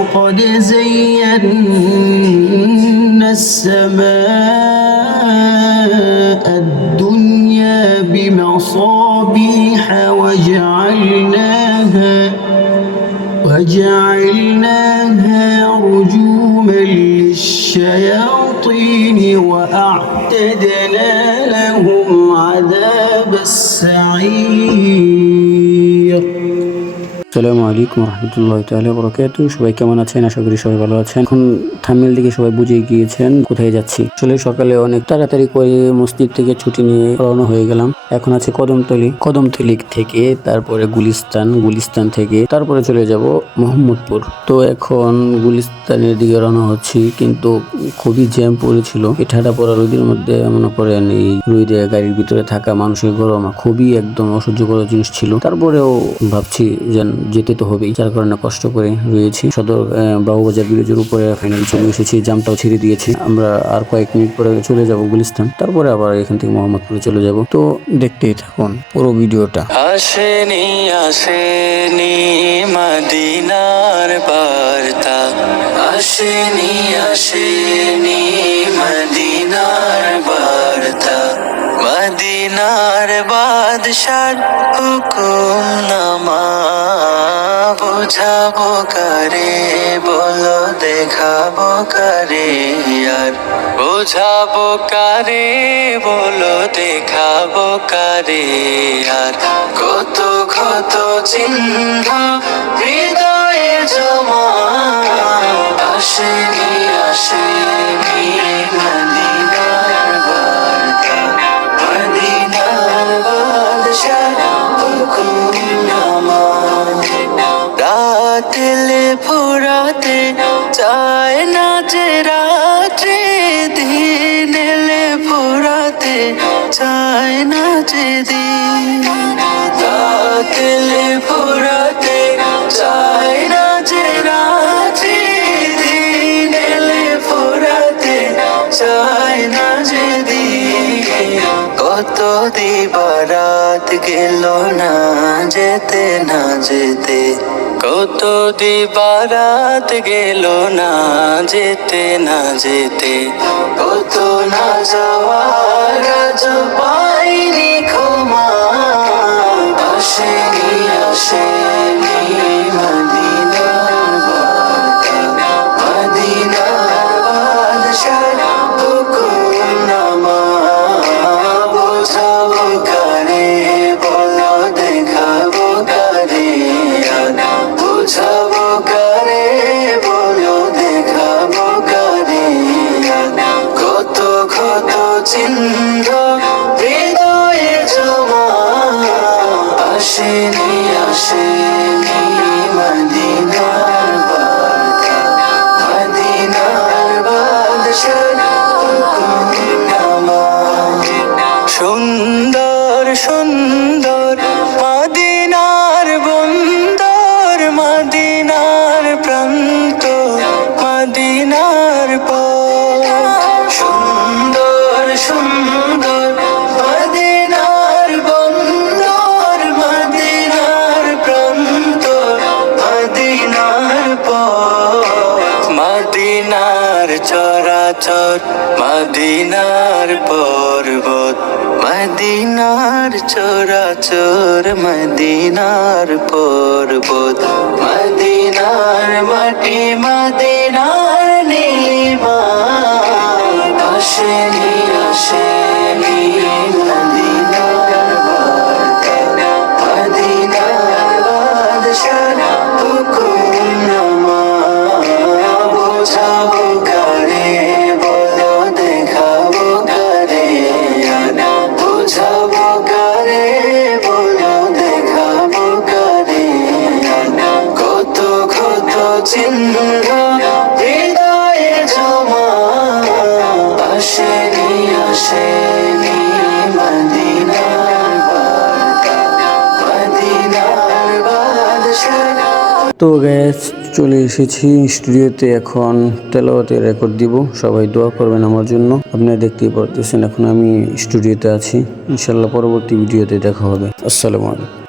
ولقد زينا السماء الدنيا بمصابيح وجعلناها رجوما للشياطين وأعتدنا لهم عذاب السعير। আসসালামু আলাইকুম রহমতুল্লাহি তাআলা বারাকাতুহু। সবাই কেমন আছেন? আশা করি সবাই ভালো আছেন। এখন থাম্বনেল দিকে সবাই বুঝে গিয়েছেন কোথায় যাচ্ছি। আসলে সকালে অনেক তাড়াতাড়ি করে মসজিদ থেকে ছুটি নিয়ে রওনা হয়ে গেলাম। এখন আছে কদমতলি থেকে তারপরে গুলিস্তান থেকে তারপরে চলে যাব মোহাম্মদপুর। তো এখন গুলিস্তানের দিকে রওনা হচ্ছি, কিন্তু খুবই জ্যাম পড়েছিল। এই ঠাডা পড়া রোদের মধ্যে মনে করেন এই রোদে গাড়ির ভিতরে থাকা, মানুষের গরম খুবই একদম অসহ্যকর জিনিস ছিল। তারপরেও ভাবছি যে যেতে তো হবেই, যার কারণে কষ্ট করে রয়েছি। সদর বাবুবাজার ব্রিজের উপরে ফাইনালি চলে এসেছি, জামটাও ছেড়ে দিয়েছি। আমরা আর কয়েক মিনিট পরে চলে যাব গুলিস্তান, তারপরে আবার এখান থেকে মোহাম্মদপুরে চলে যাব। তো দেখতেই থাকুন পুরো ভিডিওটা। আসেনি মদিনার বার্তা, আসেনি মদিনার বার্তা, মদিনার বাদশার হুকুম নামা বুঝাবো কারে, বলো দেখাবো কারে, আর বুঝাবো কারে, বলো দেখাবো কারে, আর কত ক্ষত চিহ্ন হৃদয়ে জমা, আসেনি মদিনার বার্তা, মদিনার বাদশার হুকুম নামা। রাতেলে ফুরাতে চায় না যে রাত্রে, দিন এলে ফুরাতে চায় না যে দিন, রাতেলে ফুরাতে চায় না যে রাত্রে, দিন এলে ফুরাতে চায় না যে দিন। কত দিবারাত গেল না যেতে, কত দিবারাত গেল না যেতে, কত না যাওয়ার আজ পাইনি ক্ষমা, আসেনি মদিনার বার্তা, মদিনার বাদশার হুকুম নামা বুঝাবো কারে, বলো দেখাবো কারে, বুঝাবো কারে, বলো দেখাবো কারে, কত ক্ষত চিহ্ন হৃদয়ে জমা, আসেনি মদিনার বার্তা, মদিনার বাদশার হুকুম নামা। সুন্দর সুন্দর মদিনার বন্দর, মদিনার প্রান্ত, মদিনার পথ, সুন্দর সুন্দর মদিনার বন্দর, মদিনার প্রান্ত, মদিনার পথ, মদিনার চরাচর, মদিনার পর্বত, মদিনার চরাচর, মদিনার পর্বত, মদিনার মাটি, মদিনার নীলিমা, আসেনি মদিনার বার্তা, মদিনার বাদশার হুকুম নামা বুঝাবো কারে, বলো দেখাবো কারে, বুঝাবো কারে, বলো দেখাবো কারে, কত ক্ষত চিহ্ন হৃদয়ে জমা, আসেনি মদিনার বার্তা, মদিনার বাদশার। তো গ্যাস চলে এসেছি স্টুডিওতে, এখন তেলাওয়াতের রেকর্ড দিব। সবাই দোয়া করবেন আমার জন্য। আপনারা দেখতেই পারতেছেন এখন আমি স্টুডিওতে আছি। ইনশাল্লাহ পরবর্তী ভিডিওতে দেখা হবে। আসসালামু আলাইকুম।